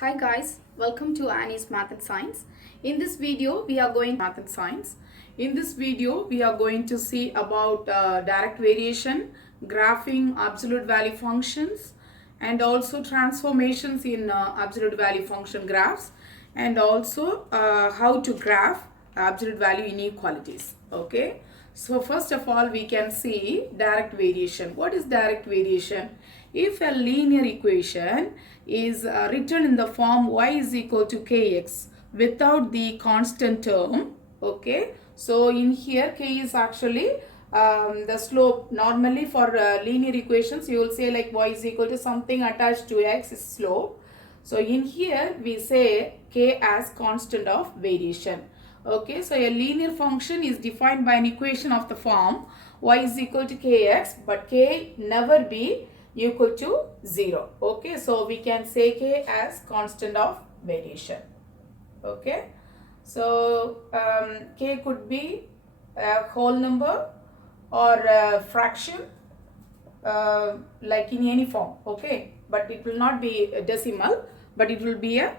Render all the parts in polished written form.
Hi guys, welcome to Annie's Math and Science. In this video, we are going Math and Science. In this video, we are going to see about direct variation, graphing absolute value functions, and also transformations in absolute value function graphs, and also how to graph absolute value inequalities. Okay. So first of all, we can see direct variation. What is direct variation? If a linear equation is written in the form y is equal to kx without the constant term, okay, so in here k is actually the slope. Normally for linear equations you will say like y is equal to something attached to x is slope. So in here we say k as constant of variation. Okay, so a linear function is defined by an equation of the form y is equal to kx, but k never be equal to 0. Okay, so we can say k as constant of variation. Okay, so k could be a whole number or a fraction, like in any form. Okay, but it will not be a decimal, but it will be a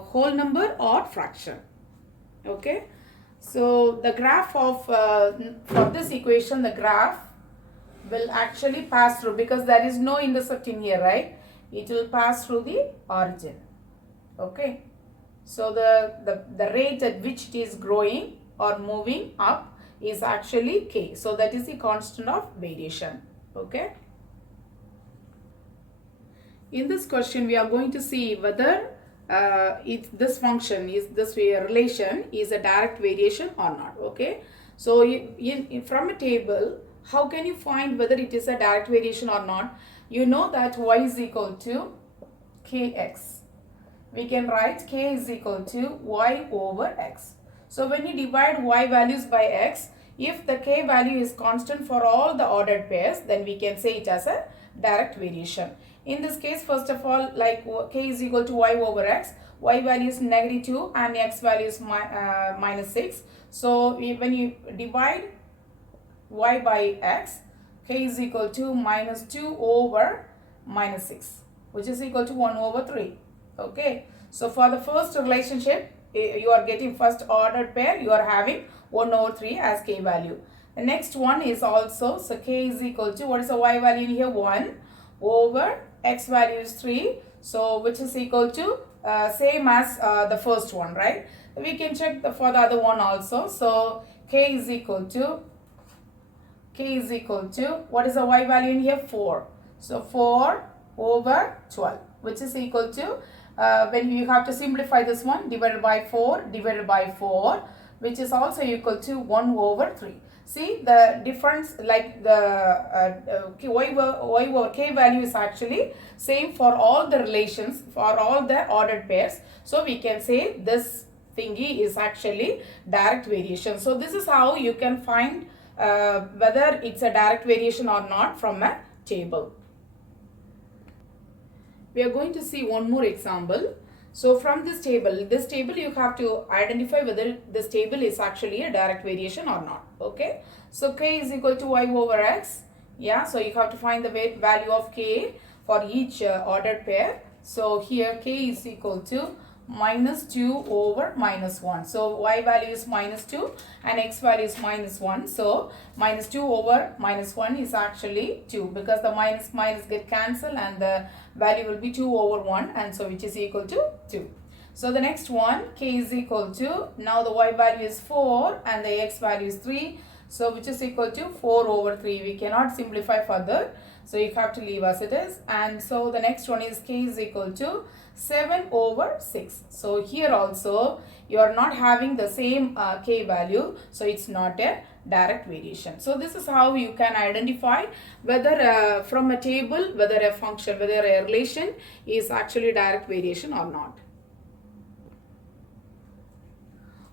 whole number or fraction. Okay, so the graph of for this equation, the graph will actually pass through, because there is no intercept in here, right? It will pass through the origin. Okay, so the rate at which it is growing or moving up is actually k. So that is the constant of variation. Okay, in this question we are going to see whether if this function is this relation is a direct variation or not. Okay, so from a table, how can you find whether it is a direct variation or not? You know that y is equal to kx. We can write k is equal to y over x. So when you divide y values by x, if the k value is constant for all the ordered pairs, then we can say it as a direct variation. In this case, first of all, like k is equal to y over x, y value is negative 2 and x value is minus 6. So when you divide y by x, k is equal to minus 2 over minus 6, which is equal to 1 over 3. Okay, so for the first relationship, you are getting first ordered pair, you are having 1 over 3 as k value. The next one is also, so k is equal to, what is the y value in here? 1 over x value is 3, so which is equal to same as the first one, right? We can check for the other one also. So k is equal to what is the y value in here? 4. So 4 over 12, which is equal to when you have to simplify this one, divided by 4, which is also equal to 1 over 3. See the difference, like the y over k value is actually same for all the relations, for all the ordered pairs. So we can say this thingy is actually direct variation. So this is how you can find whether it's a direct variation or not from a table. We are going to see one more example. So from this table you have to identify whether this table is actually a direct variation or not. Okay, so k is equal to y over x. Yeah, so you have to find the value of k for each ordered pair. So here k is equal to minus 2 over minus 1. So y value is minus 2 and x value is minus 1. So minus 2 over minus 1 is actually 2, because the minus get cancelled and the value will be 2 over 1, and so which is equal to 2. So the next one, k is equal to, now the y value is 4 and the x value is 3. So which is equal to 4 over 3. We cannot simplify further, so you have to leave as it is. And so the next one is k is equal to 7 over 6. So here also you are not having the same k value, so it's not a direct variation. So this is how you can identify whether from a table, whether a function, whether a relation is actually direct variation or not.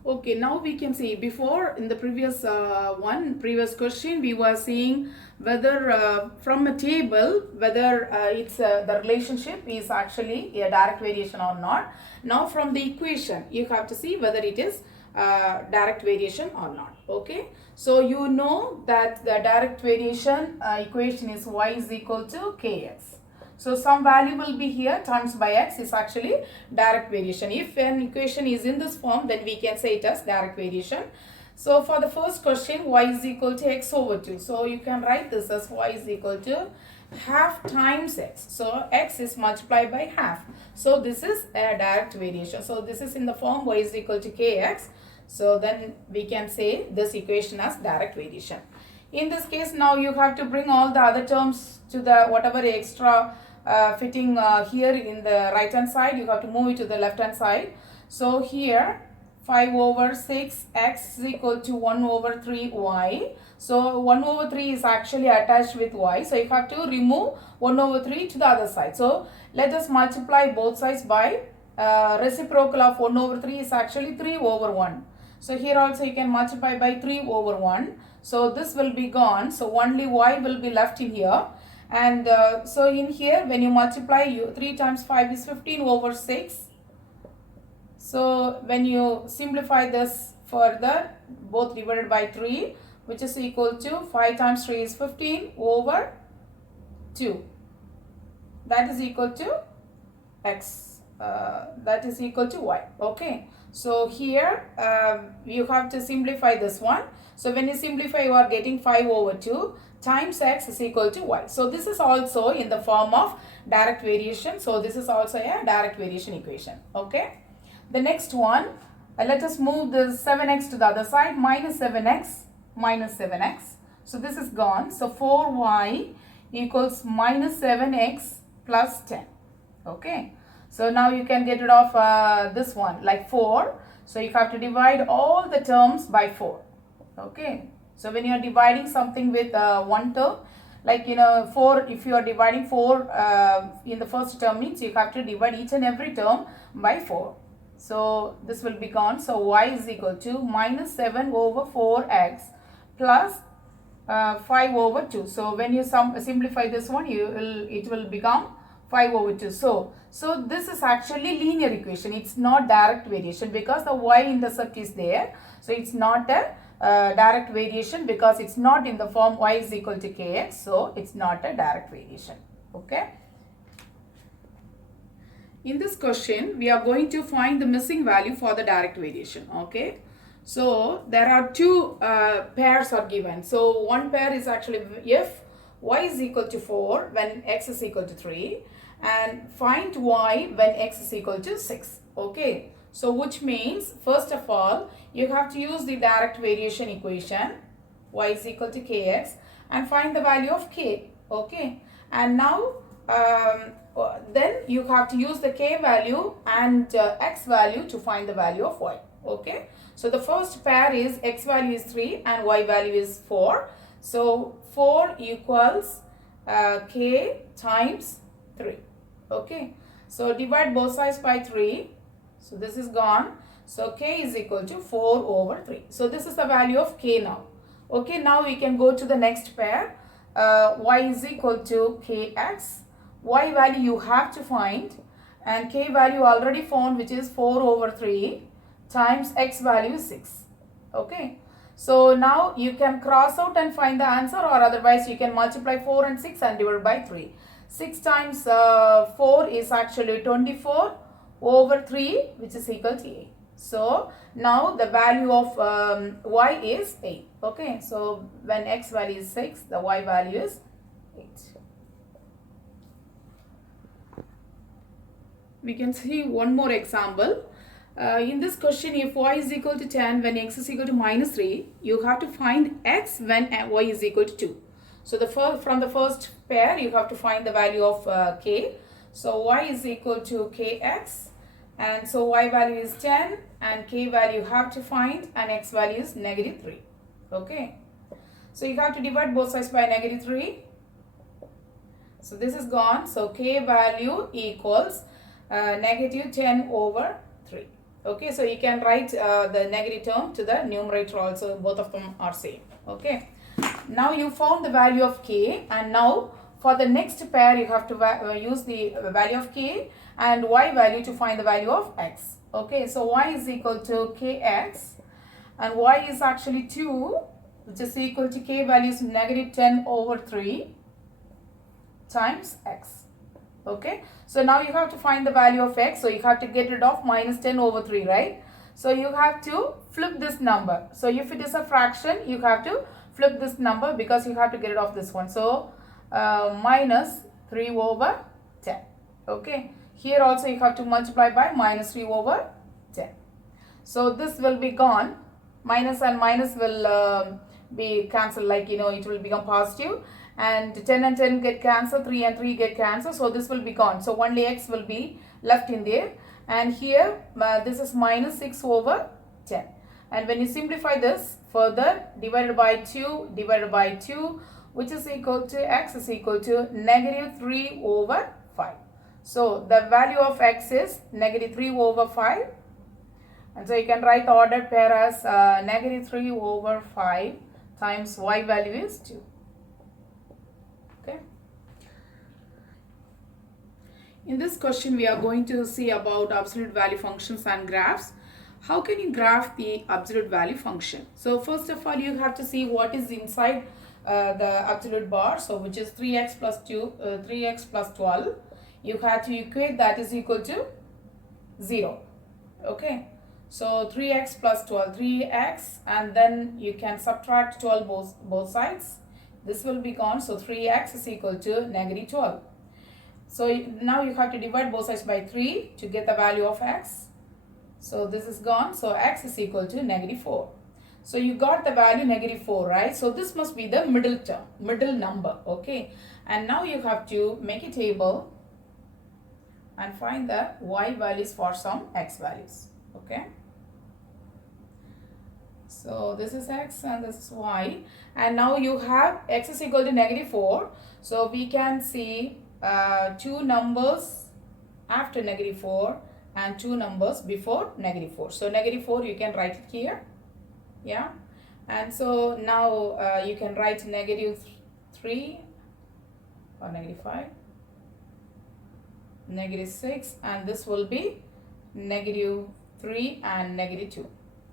Okay, now we can see, before in the previous question we were seeing whether from a table whether it's the relationship is actually a direct variation or not. Now from the equation you have to see whether it is direct variation or not. Okay, so you know that the direct variation equation is y is equal to kx. So some value will be here times by x is actually direct variation. If an equation is in this form, then we can say it as direct variation. So for the first question, y is equal to x over 2. So you can write this as y is equal to half times x. So x is multiplied by half. So this is a direct variation. So this is in the form y is equal to kx. So then we can say this equation as direct variation. In this case, now you have to bring all the other terms to the whatever extra fitting here in the right hand side. You have to move it to the left hand side. So here 5 over 6 x is equal to 1 over 3 y. So 1 over 3 is actually attached with y. So you have to remove 1 over 3 to the other side. So let us multiply both sides by reciprocal of 1 over 3 is actually 3 over 1. So here also you can multiply by 3 over 1. So this will be gone. So only y will be left in here. And so in here when you multiply, 3 times 5 is 15 over 6. So when you simplify this further, both divided by 3, which is equal to 5 times 3 is 15 over 2. That is equal to x. That is equal to y. Okay. So here you have to simplify this one. So when you simplify, you are getting 5 over 2 times x is equal to y. So this is also in the form of direct variation. So this is also a direct variation equation. Okay. The next one, let us move the 7x to the other side, minus 7x, minus 7x. So this is gone. So 4y equals minus 7x plus 10. Okay. So now you can get rid of this one, like 4. So you have to divide all the terms by 4. Okay. So when you are dividing something with one term, like 4, if you are dividing 4 in the first term, means you have to divide each and every term by 4. So this will be gone. So y is equal to minus 7 over 4x plus 5 over 2. So when you simplify this one, it will become 5 over 2. So this is actually linear equation. It's not direct variation because the y-intercept is there. So it's not a direct variation because it's not in the form y is equal to kx. So it's not a direct variation. Okay. In this question, we are going to find the missing value for the direct variation. Okay. So there are two pairs are given. So one pair is actually if y is equal to 4 when x is equal to 3 and find y when x is equal to 6. Okay. So which means first of all you have to use the direct variation equation y is equal to kx and find the value of k. Okay. And now then you have to use the k value and x value to find the value of y. Okay. So the first pair is x value is 3 and y value is 4. So 4 equals k times 3. Okay. So divide both sides by 3. So this is gone. So k is equal to 4 over 3. So this is the value of k now. Okay. Now we can go to the next pair. Y is equal to kx. Y value you have to find and k value already found, which is 4 over 3 times x value is 6. Okay. So now you can cross out and find the answer, or otherwise you can multiply 4 and 6 and divide by 3. 6 times 4 is actually 24 over 3, which is equal to 8. So now the value of y is 8. Okay. So when x value is 6, the y value is 8. We can see one more example. In this question, if y is equal to 10 when x is equal to minus 3, you have to find x when y is equal to 2. So from the first pair, you have to find the value of k. So y is equal to kx, and so y value is 10 and k value you have to find and x value is negative 3. Okay. So you have to divide both sides by negative 3. So this is gone. So k value equals negative 10 over 3. Okay, so you can write the negative term to the numerator also. Both of them are same. Okay. Now you found the value of k, and now for the next pair you have to use the value of k and y value to find the value of x. Okay, so y is equal to kx and y is actually 2, which is equal to k value is negative 10 over 3 times x. Okay, so now you have to find the value of x, so you have to get rid of minus 10 over 3, right? So you have to flip this number. So if it is a fraction, you have to flip this number because you have to get rid of this one. So minus 3 over 10. Okay, here also you have to multiply by minus 3 over 10. So this will be gone. Minus and minus will be cancelled, like it will become positive, and 10 and 10 get cancelled, 3 and 3 get cancelled, so this will be gone. So only x will be left in there, and here this is minus 6 over 10. And when you simplify this further, divided by 2, which is equal to x is equal to negative 3 over 5. So the value of x is negative 3 over 5. And so you can write the ordered pair as negative 3 over 5 times y value is 2. Okay. In this question, we are going to see about absolute value functions and graphs. How can you graph the absolute value function? So first of all, you have to see what is inside the absolute bar. So which is 3x plus 3x plus 12. You have to equate that is equal to 0. Okay. So 3x plus 12, 3x, and then you can subtract 12 both sides. This will be gone. So 3x is equal to negative 12. So now you have to divide both sides by 3 to get the value of x. So this is gone. So x is equal to negative 4. So you got the value negative 4, right? So this must be the middle term, middle number. Okay. And now you have to make a table and find the y values for some x values. Okay. So this is x and this is y, and now you have x is equal to negative 4. So we can see two numbers after negative 4 and two numbers before negative 4. So negative 4 you can write it here, yeah. And so now you can write negative 3 or negative 5, negative 6, and this will be negative 3 and negative 2.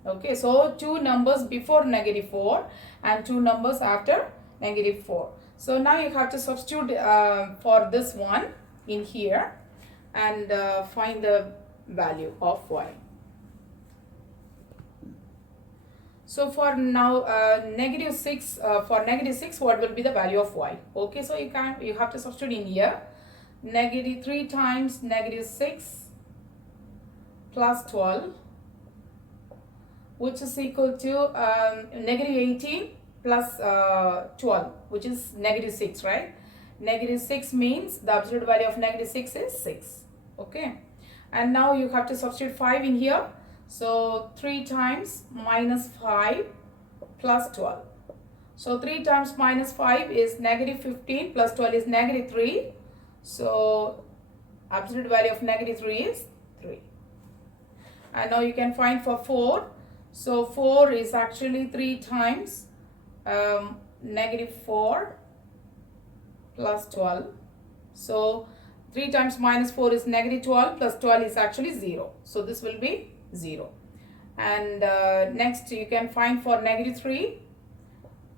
Okay, so two numbers before negative 4 and two numbers after negative 4. So now you have to substitute for this one in here and find the value of y. So for now negative 6, for negative 6, what will be the value of y? Okay, so you have to substitute in here. Negative 3 times negative 6 plus 12, which is equal to negative 18 plus 12, which is negative 6, right? Negative 6 means the absolute value of negative 6 is 6. Okay. And now you have to substitute 5 in here. So 3 times minus 5 plus 12. So 3 times minus 5 is negative 15 plus 12 is negative 3. So absolute value of negative 3 is 3. And now you can find for 4. So 4 is actually 3 times negative 4 plus 12. So 3 times minus 4 is negative 12 plus 12 is actually 0. So this will be 0. And next you can find for negative 3.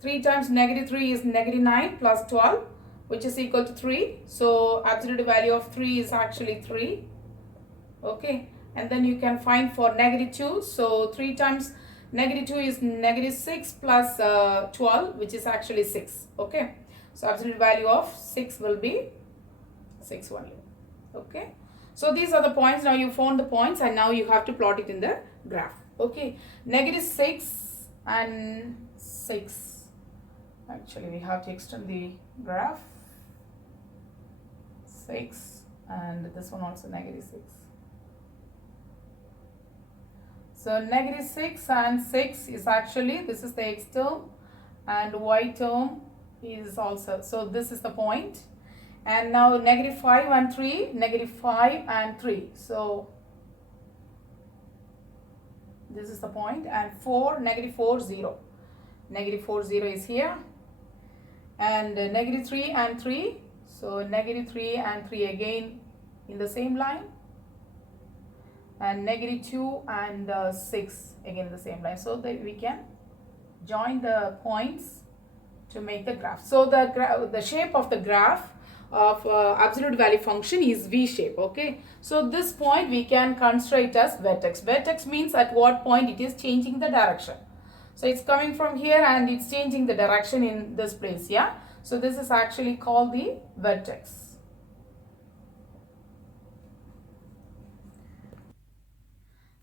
3 times negative 3 is negative 9 plus 12, which is equal to 3. So absolute value of 3 is actually 3. Okay. And then you can find for negative 2. So 3 times negative 2 is negative 6 plus 12, which is actually 6. Okay. So absolute value of 6 will be 6 only. Okay. So these are the points. Now you found the points and now you have to plot it in the graph. Okay. Negative 6 and 6. Actually, we have to extend the graph. 6 and this one also negative 6. So negative 6 and 6 is actually, this is the x term and y term is also, so this is the point. And now negative 5 and 3, negative 5 and 3. So this is the point. And 4, negative 4, 0. Negative 4, 0 is here. And negative 3 and 3. So negative 3 and 3 again in the same line. And negative 2 and 6 again the same line, so that we can join the points to make the graph. So the shape of the graph of absolute value function is V shape. Okay, so this point we can consider it as vertex. Vertex means at what point it is changing the direction. So it's coming from here and it's changing the direction in this place. Yeah, so this is actually called the vertex.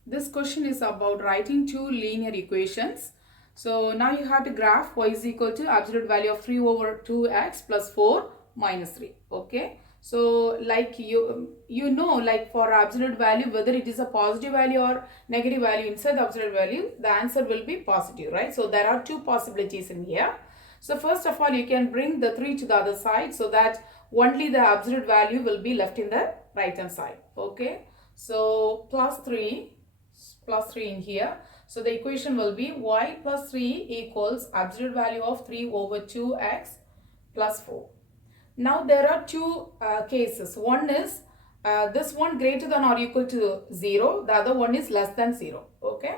This question is about writing two linear equations. So now you have to graph y is equal to absolute value of 3 over 2x plus 4 minus 3. Okay. So like you know, like for absolute value, whether it is a positive value or negative value inside the absolute value, the answer will be positive, right? So there are two possibilities in here. So first of all, you can bring the 3 to the other side so that only the absolute value will be left in the right hand side. Okay. So plus 3 in here. So the equation will be y plus 3 equals absolute value of 3 over 2x plus 4. Now there are two cases. One is this one greater than or equal to 0. The other one is less than 0. Okay.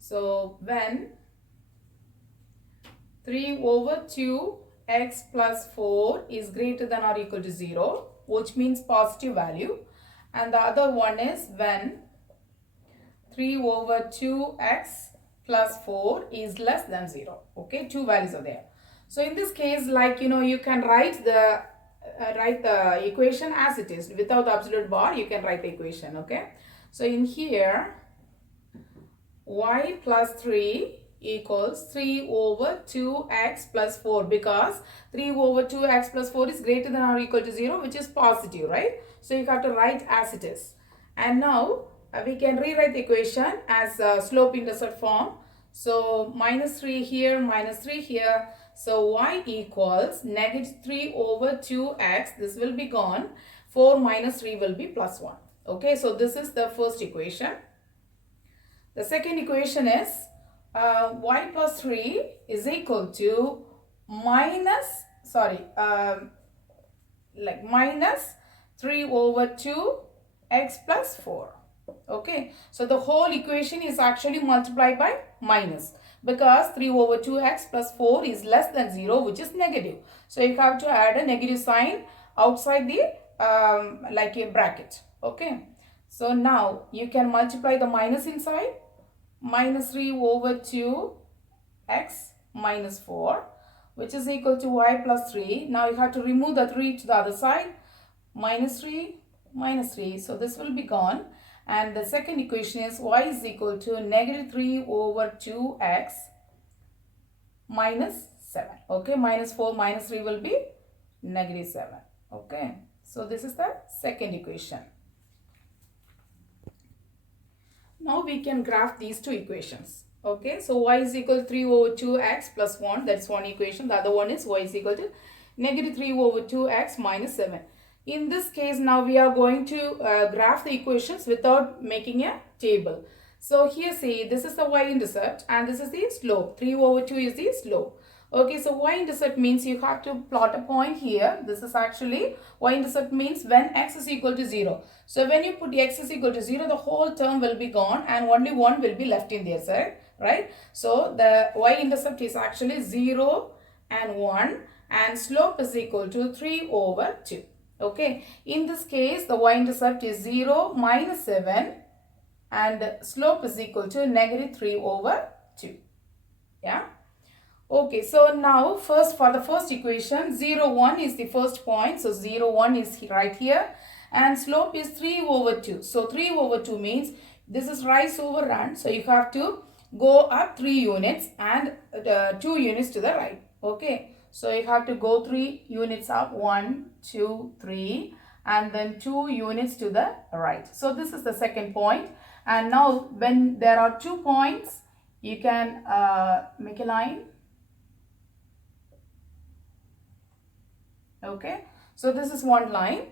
So when 3 over 2x plus 4 is greater than or equal to 0, which means positive value. And the other one is when 3 over 2x plus 4 is less than 0. Okay, two values are there. So in this case, like you can write the equation as it is without the absolute bar. You can write the equation. Okay, so in here y plus 3 equals 3 over 2x plus 4, because 3 over 2x plus 4 is greater than or equal to 0, which is positive, right? So you have to write as it is. And now we can rewrite the equation as slope intercept form. So minus 3 here, minus 3 here. So y equals negative 3 over 2x. This will be gone. 4 minus 3 will be plus 1. Okay, so this is the first equation. The second equation is y plus 3 is equal to minus 3 over 2x plus 4. Okay, so the whole equation is actually multiplied by minus, because 3 over 2x plus 4 is less than 0, which is negative. So you have to add a negative sign outside the like a bracket. Okay, so now you can multiply the minus inside. Minus 3 over 2x minus 4, which is equal to y plus 3. Now you have to remove the 3 to the other side. Minus 3 minus 3. So this will be gone. And the second equation is y is equal to negative 3 over 2x minus 7. Okay, minus 4 minus 3 will be negative 7. Okay, so this is the second equation. Now we can graph these two equations. Okay, so y is equal to 3 over 2x plus 1. That's one equation. The other one is y is equal to negative 3 over 2x minus 7. In this case, now we are going to graph the equations without making a table. So here see, this is the y-intercept and this is the slope. 3 over 2 is the slope. Okay, so y-intercept means you have to plot a point here. This is actually y-intercept means when x is equal to 0. So when you put x is equal to 0, the whole term will be gone and only 1 will be left in there, sir, right? So the y-intercept is actually 0 and 1 and slope is equal to 3 over 2. Okay, in this case, the y-intercept is 0 minus 7 and slope is equal to negative 3 over 2. Yeah. Okay, so now first for the first equation, 0, 1 is the first point. So 0, 1 is right here and slope is 3 over 2. So 3 over 2 means this is rise over run. So you have to go up 3 units and 2 units to the right. Okay, so you have to go 3 units up, 1, 2, 3 and then 2 units to the right. So this is the second point. And now when there are 2 points, you can make a line. Okay, so this is one line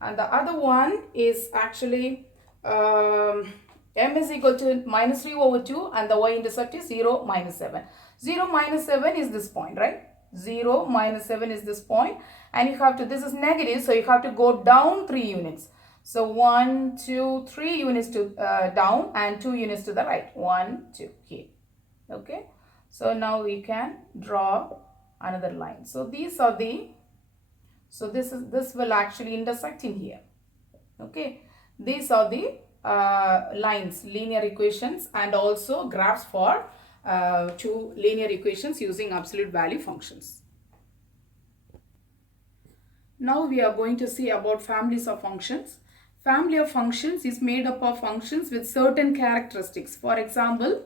and the other one is actually m is equal to minus 3 over 2 and the y-intercept is 0 minus 7. 0 minus 7 is this point, right? 0 minus 7 is this point and you have to, this is negative, so you have to go down 3 units. So 1, 2, 3 units to down and 2 units to the right. 1, 2 here. Okay, so now we can draw another line. So these are the So this will actually intersect in here. Okay, these are the lines, linear equations, and also graphs for two linear equations using absolute value functions. Now we are going to see about families of functions. Family of functions is made up of functions with certain characteristics. For example,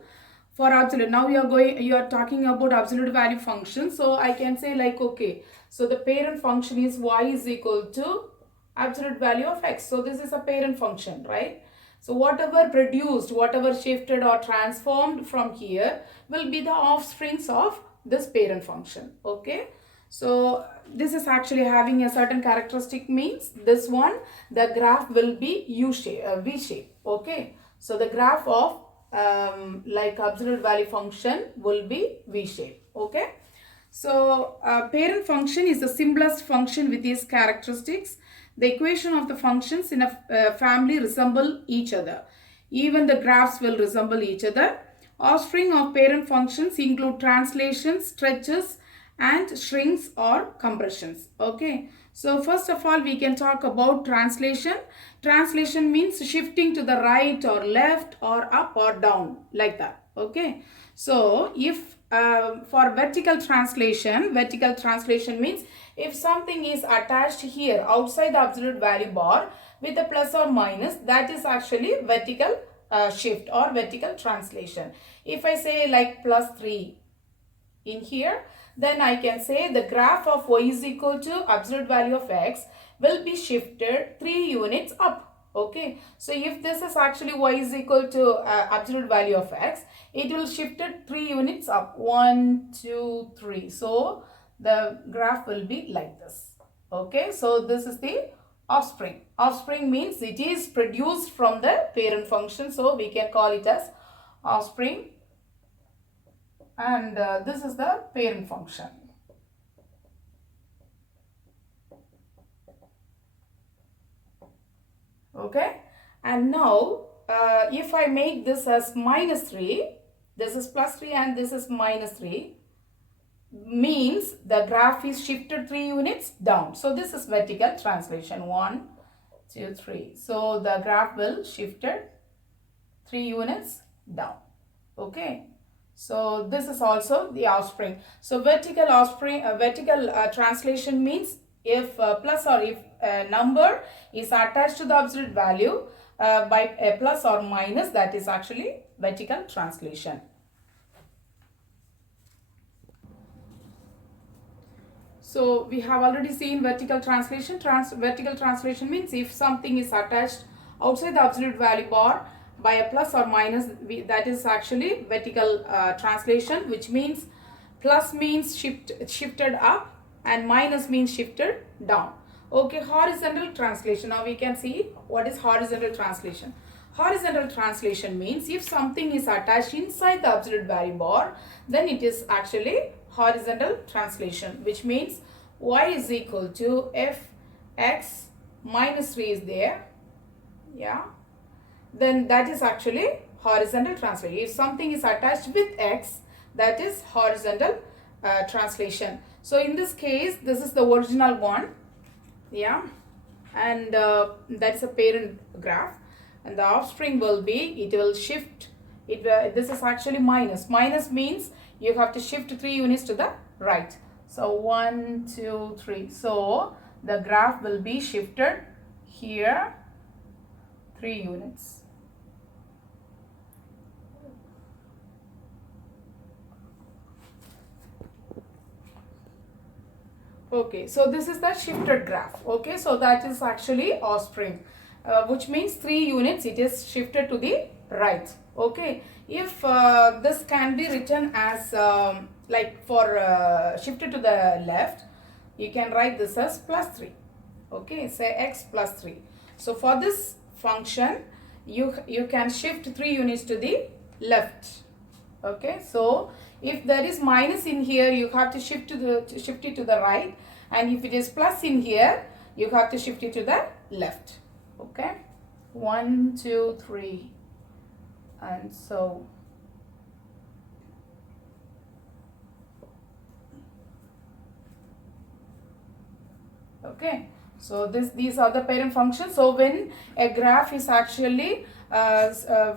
for absolute, now you are talking about absolute value function. So I can say like, okay, so the parent function is y is equal to absolute value of x. So this is a parent function, right? So whatever produced, whatever shifted or transformed from here will be the offsprings of this parent function. Okay. So this is actually having a certain characteristic, means this one, the graph will be V shape. Okay. So the graph of like absolute value function will be V shape. Okay. So parent function is the simplest function with these characteristics. The equation of the functions in a family resemble each other. Even the graphs will resemble each other. Offspring of parent functions include translations, stretches, and shrinks or compressions. Okay. So first of all, we can talk about translation. Translation means shifting to the right or left or up or down, like that. Okay. So if for vertical translation means if something is attached here outside the absolute value bar with a plus or minus, that is actually vertical shift or vertical translation. If I say like plus 3 in here, then I can say the graph of y is equal to absolute value of x will be shifted 3 units up. Okay, so if this is actually y is equal to absolute value of x, it will shifted 3 units up, 1 2 3. So the graph will be like this. Okay, so this is the offspring. Offspring means it is produced from the parent function, so we can call it as offspring, and this is the parent function. Okay, and now if I make this as minus 3, this is plus 3 and this is minus 3, means the graph is shifted 3 units down. So this is vertical translation, 1 2 3. So the graph will shifted 3 units down. Okay, so this is also the offspring. So vertical offspring, vertical translation means if plus or if a number is attached to the absolute value by a plus or minus, that is actually vertical translation. So we have already seen vertical translation. Vertical translation means if something is attached outside the absolute value bar by a plus or minus, that is actually vertical translation, which means plus means shifted up and minus means shifted down. Okay, horizontal translation. Now we can see what is horizontal translation. Horizontal translation means if something is attached inside the absolute value bar, then it is actually horizontal translation, which means y is equal to f x minus 3 is there. Yeah, then that is actually horizontal translation. If something is attached with x, that is horizontal translation. So in this case, this is the original one. Yeah, and that is a parent graph, and the offspring will be, it will shift it. This is actually minus means you have to shift 3 units to the right. So 1 2 3. So the graph will be shifted here 3 units. Okay, so this is the shifted graph. Okay, so that is actually offspring, which means 3 units it is shifted to the right. Okay, if this can be written as like for shifted to the left, you can write this as plus 3. Okay, say x plus 3. So for this function, you can shift 3 units to the left. Okay, so if there is minus in here, you have to shift it to the right, and if it is plus in here, you have to shift it to the left. Okay, 1 2 3, and so Okay, so these are the parent functions. So when a graph is actually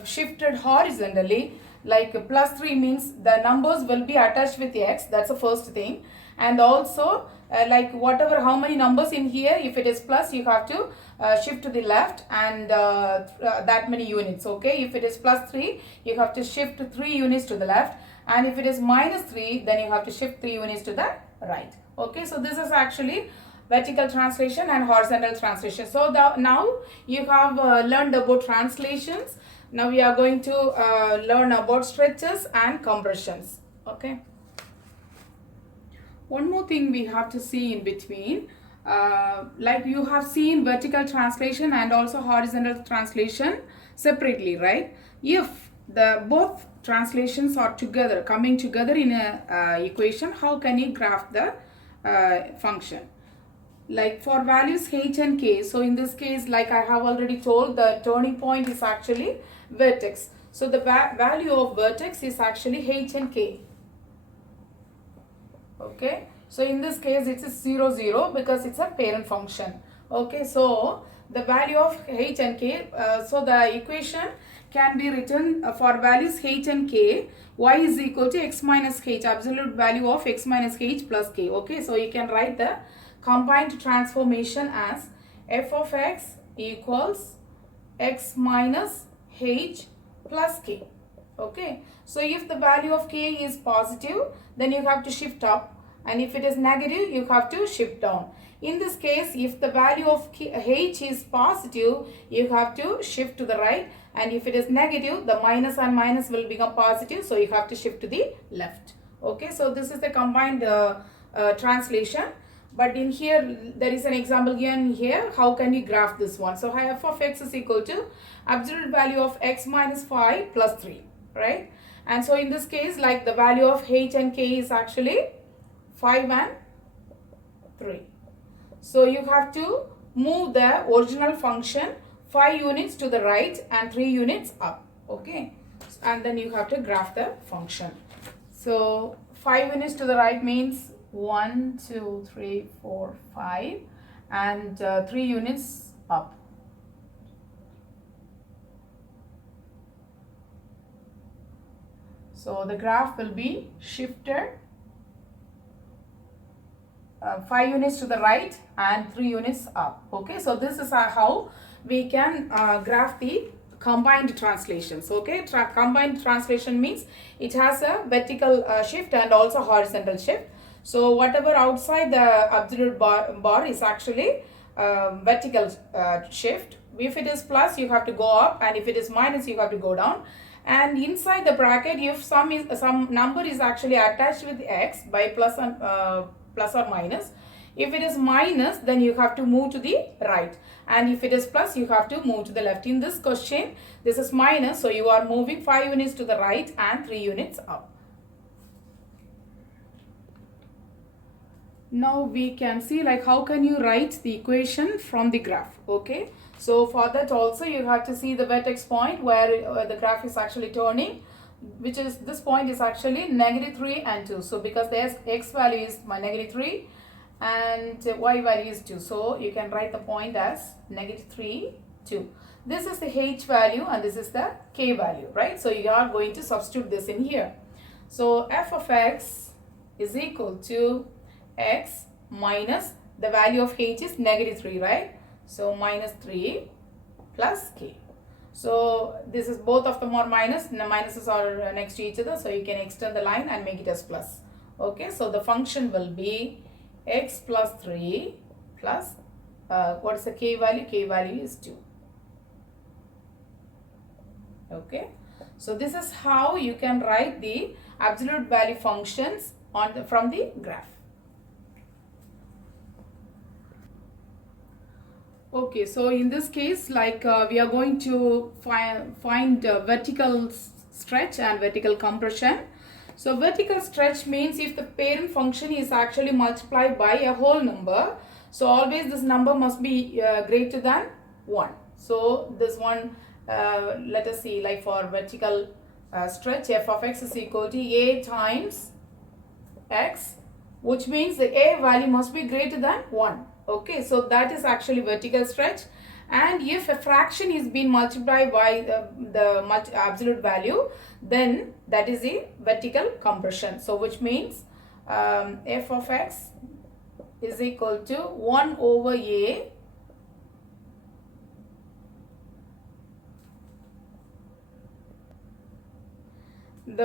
shifted horizontally, like +3 means the numbers will be attached with x, that's the first thing. And also like whatever, how many numbers in here, if it is plus, you have to shift to the left and that many units. Okay, if it is +3, you have to shift 3 units to the left, and if it is -3, then you have to shift 3 units to the right. Okay, so this is actually vertical translation and horizontal translation. So now you have learned about translations. Now we are going to learn about stretches and compressions. Okay, one more thing we have to see in between, like you have seen vertical translation and also horizontal translation separately, right? If the both translations are together, coming together in a equation, how can you graph the function? Like for values h and k, so in this case, like I have already told, the turning point is actually vertex. So the value of vertex is actually h and k. Okay, so in this case it is 0, 0 because it's a parent function. Okay, so the value of h and k, so the equation can be written for values h and k, y is equal to x minus h, absolute value of x minus h plus k. Okay, so you can write the combined transformation as f of x equals x minus h plus k. Okay, so if the value of k is positive, then you have to shift up, and if it is negative, you have to shift down. In this case, if the value of h is positive, you have to shift to the right, and if it is negative, the minus and minus will become positive, so you have to shift to the left. Okay, so this is the combined translation. But in here, there is an example given here. How can you graph this one? So f of x is equal to absolute value of x minus 5 plus 3, right? And so in this case, like the value of h and k is actually 5 and 3. So you have to move the original function 5 units to the right and 3 units up. Okay, and then you have to graph the function. So 5 units to the right means 1, 2, 3, 4, 5, and 3 units up. So the graph will be shifted 5 units to the right and 3 units up. Okay, so this is how we can graph the combined translations. Okay, combined translation means it has a vertical shift and also horizontal shift. So whatever outside the absolute bar is actually vertical shift. If it is plus, you have to go up, and if it is minus, you have to go down. And inside the bracket, if some number is actually attached with x by plus or minus, if it is minus, then you have to move to the right, and if it is plus, you have to move to the left. In this question, this is minus, so you are moving 5 units to the right and 3 units up. Now we can see like how can you write the equation from the graph. Okay, so for that also you have to see the vertex point where the graph is actually turning, which is this point is actually -3 and 2. So because the x value is -3 and y value is 2, so you can write the point as -3, 2. This is the h value and this is the k value, right? So you are going to substitute this in here. So f of x is equal to x minus the value of h is -3, right? So -3 plus k. So this is both of them are minus, and the minuses are next to each other, so you can extend the line and make it as plus. Okay, so the function will be x plus 3 plus what is the k value? K value is 2. Okay, so this is how you can write the absolute value functions from the graph. Okay, so in this case, like we are going to find vertical stretch and vertical compression. So vertical stretch means if the parent function is actually multiplied by a whole number, so always this number must be greater than 1. So this one, let us see, like for vertical stretch, f of x is equal to a times x, which means the a value must be greater than 1. Okay, so that is actually vertical stretch. And if a fraction is being multiplied by the absolute value, then that is a vertical compression. So which means f of x is equal to 1 over a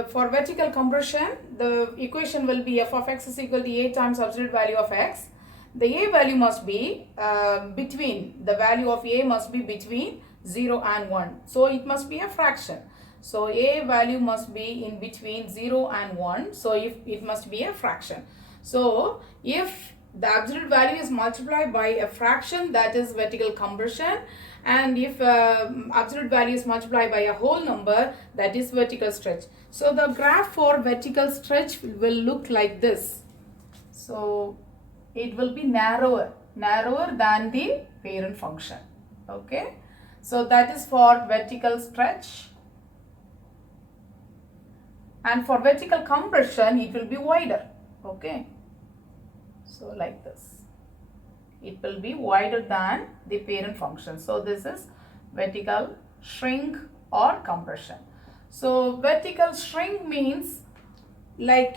for vertical compression, the equation will be f of x is equal to a times absolute value of x. The a value must be the value of a must be between 0 and 1. So it must be a fraction. So a value must be in between 0 and 1. So if it must be a fraction. So if the absolute value is multiplied by a fraction, that is vertical compression. And if absolute value is multiplied by a whole number, that is vertical stretch. So the graph for vertical stretch will look like this. So it will be narrower than the parent function. Okay, so that is for vertical stretch. And for vertical compression, it will be wider. Okay, so like this, it will be wider than the parent function. So this is vertical shrink or compression. So vertical shrink means like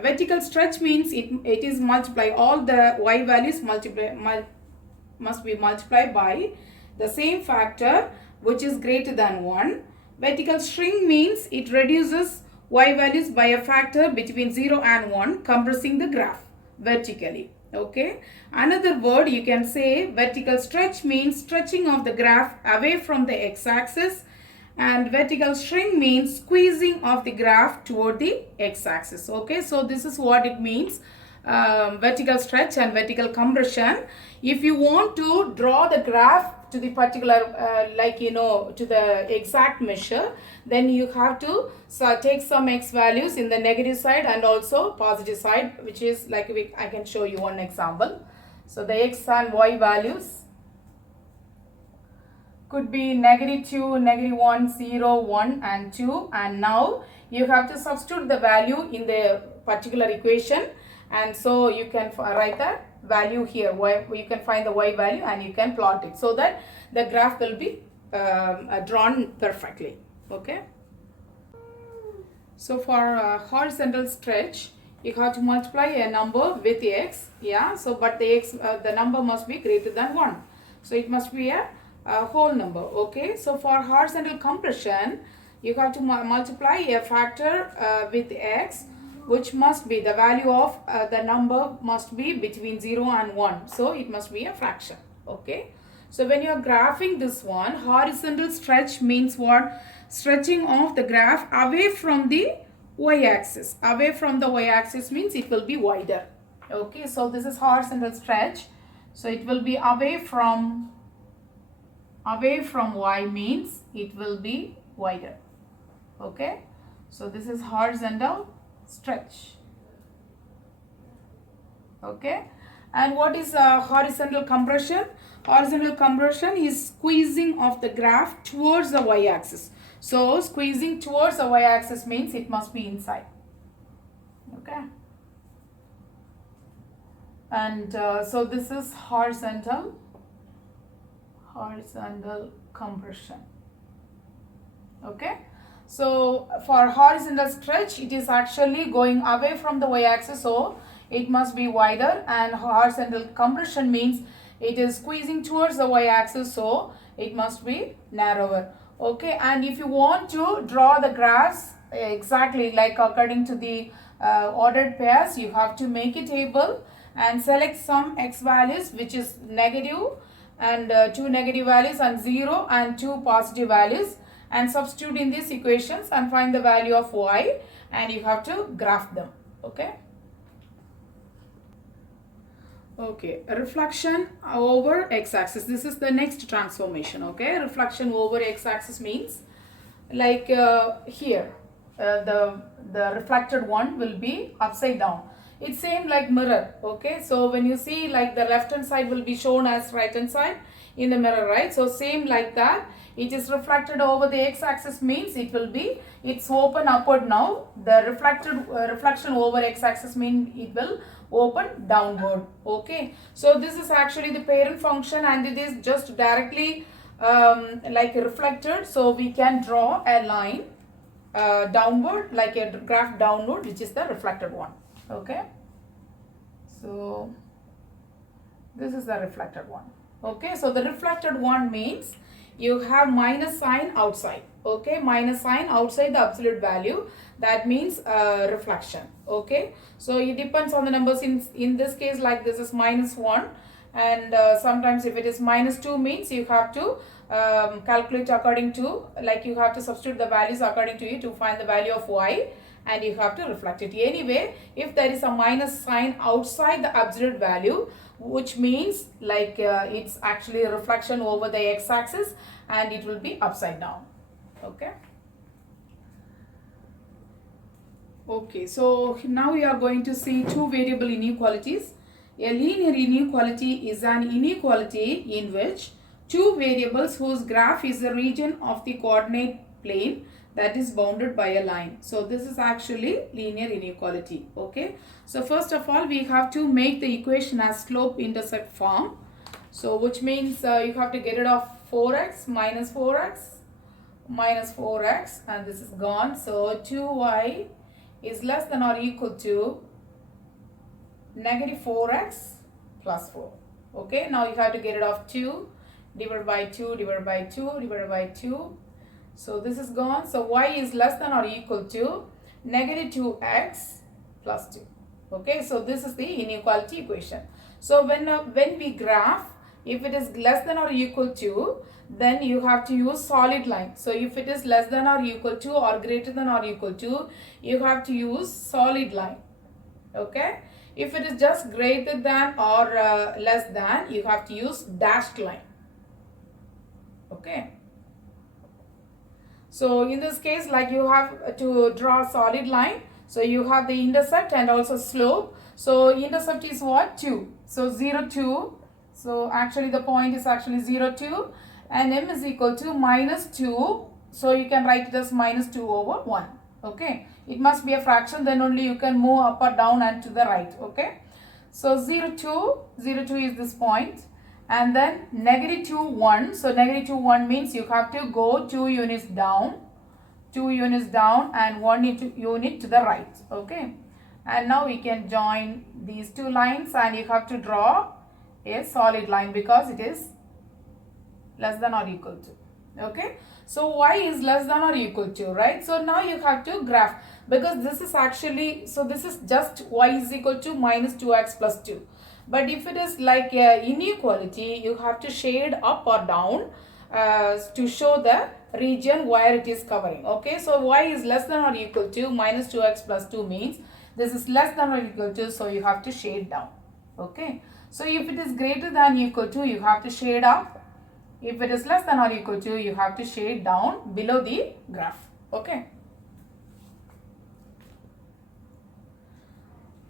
vertical stretch means it is multiply, all the y values must be multiplied by the same factor which is greater than 1. Vertical shrink means it reduces y values by a factor between 0 and 1, compressing the graph vertically. Okay, another word you can say vertical stretch means stretching of the graph away from the x-axis, and vertical shrink means squeezing of the graph toward the x-axis. Okay, so this is what it means, vertical stretch and vertical compression. If you want to draw the graph to the particular to the exact measure, then you have to take some x values in the negative side and also positive side, which is like I can show you one example. So the x and y values could be -2, -1, 0, 1 and 2, and now you have to substitute the value in the particular equation, and so you can write the value here. You can find the y value and you can plot it so that the graph will be drawn perfectly. Okay, so for horizontal stretch, you have to multiply a number with x. Yeah, so but the number must be greater than 1, so it must be a whole number. Okay, so for horizontal compression, you have to multiply a factor with x, which must be the value of the number must be between 0 and 1, so it must be a fraction. Okay, so when you are graphing this one, horizontal stretch means what? Stretching of the graph away from the y-axis. Away from the y-axis means it will be wider. Okay, so this is horizontal stretch, so it will be away from y means it will be wider. Okay, so this is horizontal stretch. Okay, and what is horizontal compression? Horizontal compression is squeezing of the graph towards the y-axis. So squeezing towards the y-axis means it must be inside. Okay, and so this is horizontal compression. Okay, so for horizontal stretch, it is actually going away from the y-axis, so it must be wider, and horizontal compression means it is squeezing towards the y-axis, so it must be narrower. Okay, and if you want to draw the graphs exactly like according to the ordered pairs, you have to make a table and select some x values which is negative, and 2 negative values, and 0 and 2 positive values, and substitute in these equations and find the value of y, and you have to graph them. Okay. Okay, reflection over x-axis. This is the next transformation. Okay, reflection over x-axis means like here the reflected one will be upside down. It's same like mirror. Okay, so when you see like the left hand side will be shown as right hand side in the mirror, right? So same like that, it is reflected over the x-axis means it will be, it's open upward now. The reflection over x-axis means it will open downward. Okay, so this is actually the parent function and it is just directly like reflected, so we can draw a line downward, like a graph downward, which is the reflected one. Okay, so this is the reflected one. Okay, so the reflected one means you have minus sign outside. Okay, minus sign outside the absolute value, that means reflection. Okay, so it depends on the numbers. In this case, like this is -1, and sometimes if it is -2 means you have to calculate according to, like you have to substitute the values according to you to find the value of y, and you have to reflect it. Anyway, if there is a minus sign outside the absolute value, which means like it's actually a reflection over the x-axis and it will be upside down. Okay. Okay, so now we are going to see two variable inequalities. A linear inequality is an inequality in which two variables whose graph is the region of the coordinate plane that is bounded by a line. So this is actually linear inequality. Okay, so first of all we have to make the equation as slope intercept form. So which means you have to get rid of 4x minus 4x minus 4x, and this is gone. So 2y is less than or equal to negative 4x plus 4. Okay, now you have to get rid of 2 divided by 2 divided by 2 divided by 2. So this is gone. So y is less than or equal to negative 2x plus 2. Okay, so this is the inequality equation. So when we graph, if it is less than or equal to, then you have to use solid line. So if it is less than or equal to or greater than or equal to, you have to use solid line. Okay, if it is just greater than or less than, you have to use dashed line. Okay, so in this case, like you have to draw a solid line. So you have the intercept and also slope. So intercept is what? 2. So 0, 2. So actually the point is actually 0, 2, and m is equal to -2. So you can write it as -2/1. Okay, it must be a fraction, then only you can move up or down and to the right. Okay, so 0, 2 is this point, and then -2, 1. So -2, 1 means you have to go 2 units down, and 1 unit to the right. Okay, and now we can join these two lines and you have to draw a solid line because it is less than or equal to. Okay, so y is less than or equal to, right? So now you have to graph, because this is actually, so this is just y is equal to -2x plus 2. But if it is like a inequality, you have to shade up or down to show the region where it is covering. Okay, so y is less than or equal to -2x plus 2 means this is less than or equal to, so you have to shade down. Okay, so if it is greater than or equal to, you have to shade up. If it is less than or equal to, you have to shade down below the graph. Okay.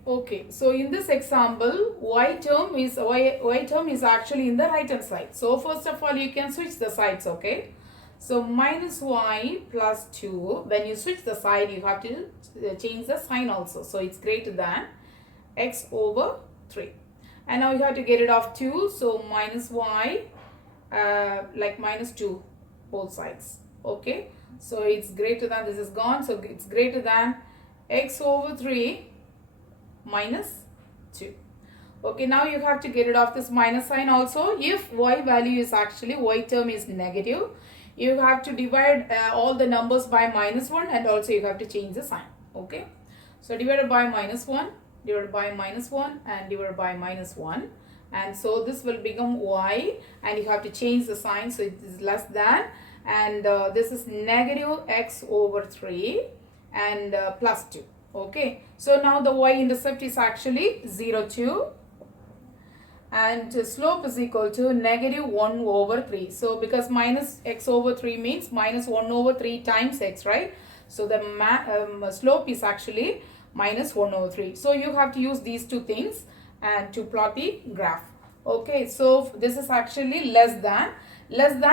Okay, so in this example, y term is actually in the right hand side. So first of all, you can switch the sides. Okay, so -y plus 2. When you switch the side, you have to change the sign also. So it's greater than x over 3. And now you have to get rid of 2. So -y like -2 both sides. Okay, so it's greater than, this is gone, so it's greater than x over 3 minus 2. Okay, now you have to get rid of this minus sign also. If y value is actually, y term is negative, you have to divide all the numbers by -1, and also you have to change the sign. Okay, so divided by -1, divided by -1, and divided by -1. And so this will become y, and you have to change the sign, so it is less than, and this is negative x over 3 and plus 2. Okay, so now the y intercept is actually 0, 2, and slope is equal to -1 over 3. So because minus x over 3 means -1 over 3 times x, right? So the slope is actually -1 over 3. So you have to use these two things and to plot the graph. Okay, so this is actually less than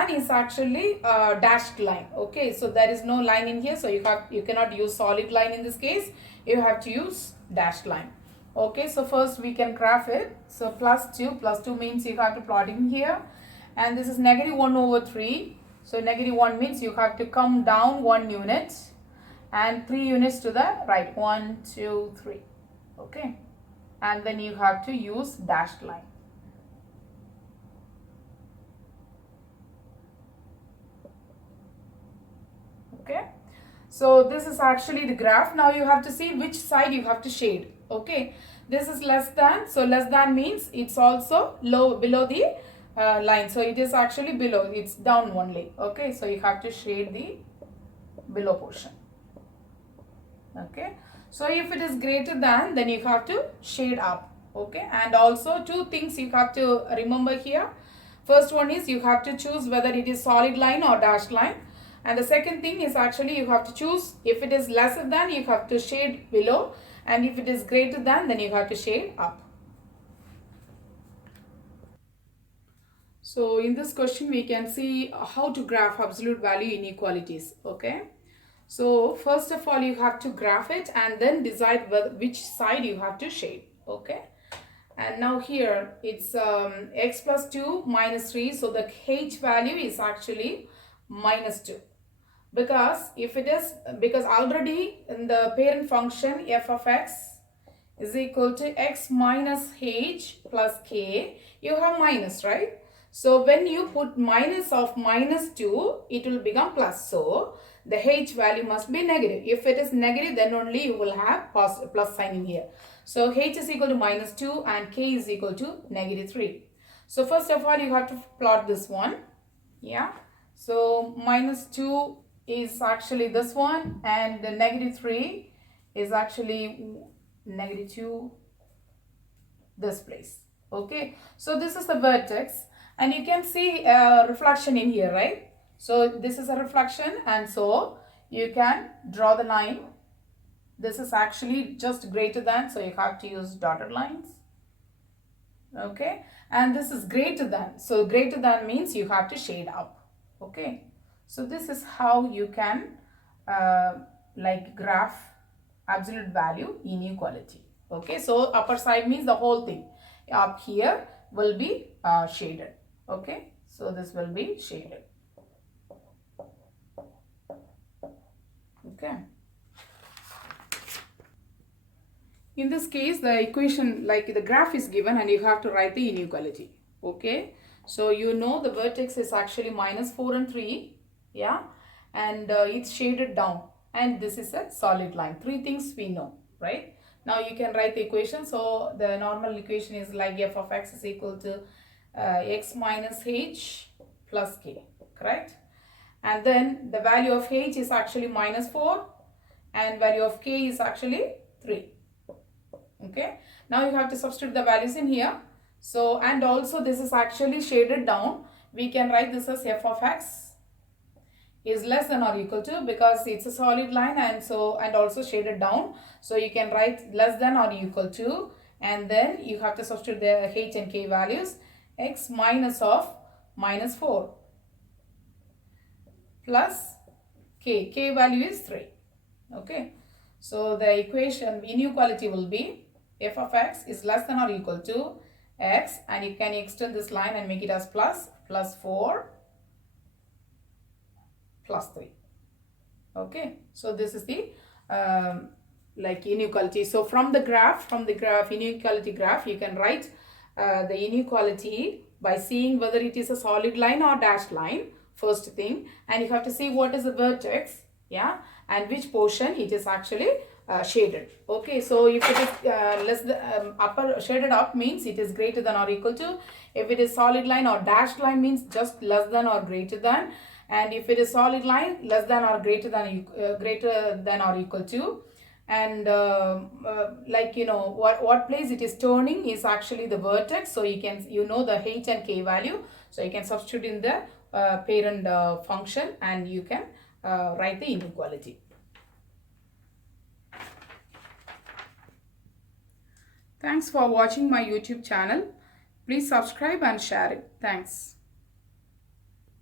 is actually a dashed line. Okay, so there is no line in here, so you cannot use solid line in this case. You have to use dashed line. Okay, so first we can graph it. So plus 2 means you have to plot in here, and this is negative 1 over 3. So negative 1 means you have to come down 1 unit and 3 units to the right. 1, 2, 3. Okay, and then you have to use dashed line. Okay, so this is actually the graph. Now you have to see which side you have to shade. Okay, this is less than, so less than means it's also below the line, so it is actually below, it's down only. Okay, so you have to shade the below portion. Okay, so if it is greater than, then you have to shade up. Okay, and also two things you have to remember here. First one is you have to choose whether it is solid line or dashed line, and the second thing is actually you have to choose, if it is lesser than, you have to shade below, and if it is greater than, then you have to shade up. So in this question we can see how to graph absolute value inequalities. Okay, so first of all you have to graph it and then decide which side you have to shade. Okay, and now here it's x plus 2 minus 3, so the h value is actually minus 2, because because already in the parent function f of x is equal to x minus h plus k, you have minus, right? So when you put minus of minus 2, it will become plus. So the h value must be negative. If it is negative, then only you will have plus sign in here. So h is equal to minus 2 and k is equal to negative 3. So first of all, you have to plot this one. Yeah. So minus 2 is actually this one, and the negative 3 is actually negative 2 this place. Okay, so this is the vertex, and you can see a reflection in here, right? So this is a reflection, and so you can draw the line. This is actually just greater than, so you have to use dotted lines. Okay, and this is greater than, so greater than means you have to shade up. Okay, so this is how you can like graph absolute value inequality. Okay, so upper side means the whole thing. Up here will be shaded. Okay, so this will be shaded. Okay, in this case the equation, like the graph is given and you have to write the inequality. Okay, so you know the vertex is actually minus 4 and 3. Yeah, and it's shaded down, and this is a solid line. Three things we know, right? Now you can write the equation. So the normal equation is like f of x is equal to x minus h plus k, correct? And then the value of h is actually minus 4 and value of k is actually 3. Okay, now you have to substitute the values in here. So, and also this is actually shaded down. We can write this as f of x is less than or equal to, because it's a solid line, and so, and also shaded down, so you can write less than or equal to, and then you have to substitute the h and k values. X minus of minus 4 plus k value is 3. Okay, so the equation inequality will be f of x is less than or equal to x, and you can extend this line and make it as plus 4 plus 3. Okay, so this is the like inequality. So from the graph inequality graph, you can write the inequality by seeing whether it is a solid line or dashed line, first thing, and you have to see what is the vertex, yeah, and which portion it is actually shaded. Okay, so if it is less than upper shaded up means it is greater than or equal to. If it is solid line or dashed line means just less than or greater than, and if it is solid line, less than or greater than or equal to. And like you know what place it is turning is actually the vertex, so you can the h and k value, so you can substitute in the parent function and you can write the inequality. Thanks for watching my YouTube channel. Please subscribe and share it. Thanks.